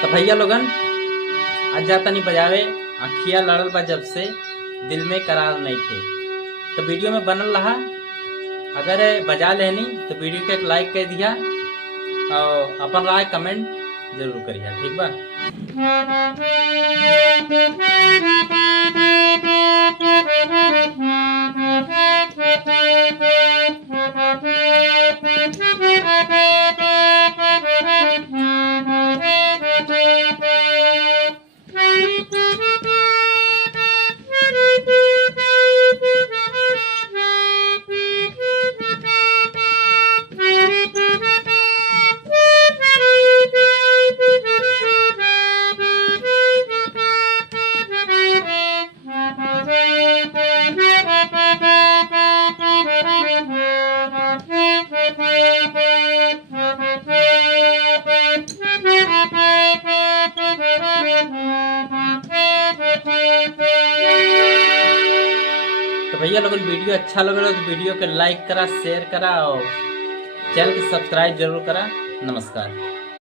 तो भैया लोगन आज जाता नहीं बजावे, अखिया लड़ल बा जब से दिल में करार नहीं थे। तो वीडियो में बनल रहा, अगर बजा लेनी तो वीडियो को एक लाइक कर दिया और अपन राय कमेंट जरूर करिए, ठीक बा। तो भैया लोगन वीडियो अच्छा लग रहा है तो वीडियो को लाइक करा, शेयर करा और चैनल को सब्सक्राइब जरूर करा। नमस्कार।